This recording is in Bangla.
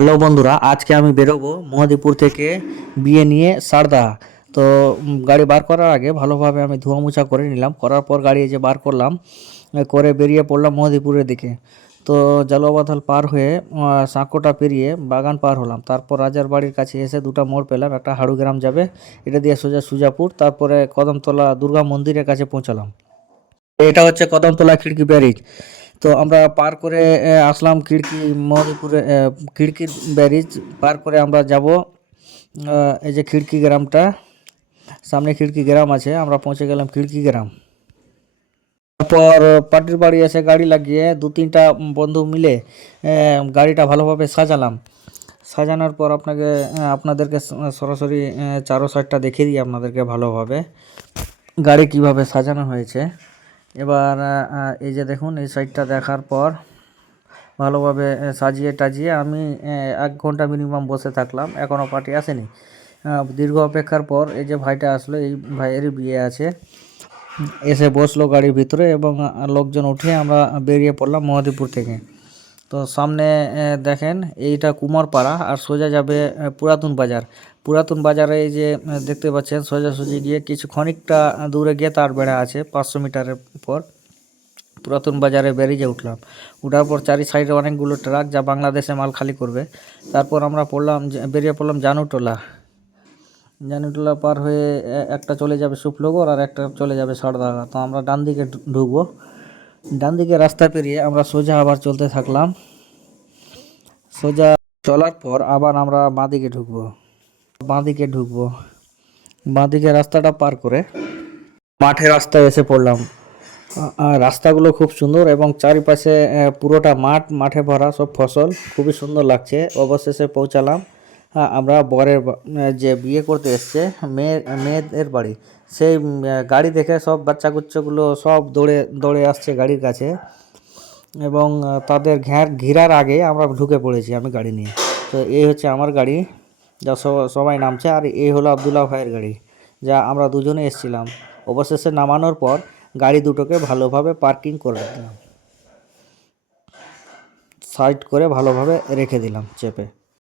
হ্যালো বন্ধুরা, আজকে আমি বেরোবো মহাদীপুর থেকে বিয়ে নিয়ে সারদা। তো গাড়ি বার করার আগে ভালোভাবে আমি ধোয়া মোছা করে নিলাম। করার পর গাড়ি এই যে বার করলাম, করে বেরিয়ে পড়লাম মহাদীপুরের দিকে। তো জালুয়াবাথাল পার হয়ে সাঁকোটা পেরিয়ে বাগান পার হলাম। তারপর রাজার বাড়ির কাছে এসে দুটো মোড় পেলাম, একটা হাড়ুগ্রাম যাবে, এটা দিয়ে সোজা সুজাপুর, তারপরে কদমতলা দুর্গা মন্দিরের কাছে পৌঁছালাম। এটা হচ্ছে কদমতলা খিড়কি ব্যারেজ। তো আমরা পার করে আসলাম খিড়কি মহাদেবপুরে, খিড়কির ব্যারেজ পার করে আমরা যাব এই যে খিড়কি গ্রামটা, সামনে খিড়কি গ্রাম আছে, আমরা পৌঁছে গেলাম খিড়কি গ্রাম। তারপর পাটির বাড়ি এসে গাড়ি লাগিয়ে দু তিনটা বন্ধু মিলে গাড়িটা ভালোভাবে সাজালাম। সাজানোর পর আপনাদেরকে সরাসরি চারো সাইডটা দেখিয়ে দিই আপনাদেরকে ভালোভাবে গাড়ি কিভাবে সাজানো হয়েছে। এবার এই যে দেখুন, এই সাইডটা দেখার পর ভালোভাবে সাজিয়ে টাজিয়ে আমি 1 ঘন্টা মিনিমাম বসে থাকলাম, এখনও পার্টি আসেনি। দীর্ঘ অপেক্ষার পর এই যে ভাইটা আসলো, এই ভাইয়েরই বিয়ে আছে, এসে বসলো গাড়ির ভিতরে এবং লোকজন উঠে আমরা বেরিয়ে পড়লাম মহাদীপুর থেকে। তো সামনে দেখেন এইটা কুমারপাড়া, আর সোজা যাবে পুরাতন বাজার। পুরাতন বাজারে এই যে দেখতে পাচ্ছেন, সোজাসুজি গিয়ে কিছু খানিকটা দূরে গিয়ে তার বেড়া আছে, 500 মিটারের পর পুরাতন বাজারে ব্যারিজে উঠলাম। উঠার পর চারি সাইডে অনেকগুলো ট্রাক যা বাংলাদেশে মাল খালি করবে। তারপর আমরা বেরিয়ে পড়লাম জানুটোলা। জানুটোলা পার হয়ে একটা চলে যাবে শুভনগর আর একটা চলে যাবে সারদাগা। তো আমরা ডান দিকে ঢুকবো। ডান দিকে রাস্তা পেরিয়ে আমরা সোজা আবার চলতে থাকলাম। সোজা চলার পর আবার আমরা বাঁদিকে ঢুকবো। বাঁদিকে রাস্তাটা পার করে মাঠের রাস্তায় এসে পড়লাম। রাস্তাগুলো খুব সুন্দর এবং চারিপাশে পুরোটা মাঠে ভরা সব ফসল, খুবই সুন্দর লাগছে। অবশেষে পৌঁছালাম আমরা যে বিয়ে করতে এসছে মেয়েদের বাড়ি। সেই গাড়ি দেখে সব বাচ্চা কুচ্চাগুলো সব দৌড়ে দৌড়ে আসছে গাড়ির কাছে, এবং তাদের ঘেরার আগে আমরা ঢুকে পড়েছি আমি গাড়ি নিয়ে। তো এই হচ্ছে আমার গাড়ি, যা সবাই নামছে, আর এই হলো আবদুল্লাহ ভাইয়ের গাড়ি, যা আমরা দুজনে এসেছিলাম। অবশেষে নামানোর পর গাড়ি দুটোকে ভালোভাবে পার্কিং করে দিলাম, সাইড করে ভালোভাবে রেখে দিলাম চেপে।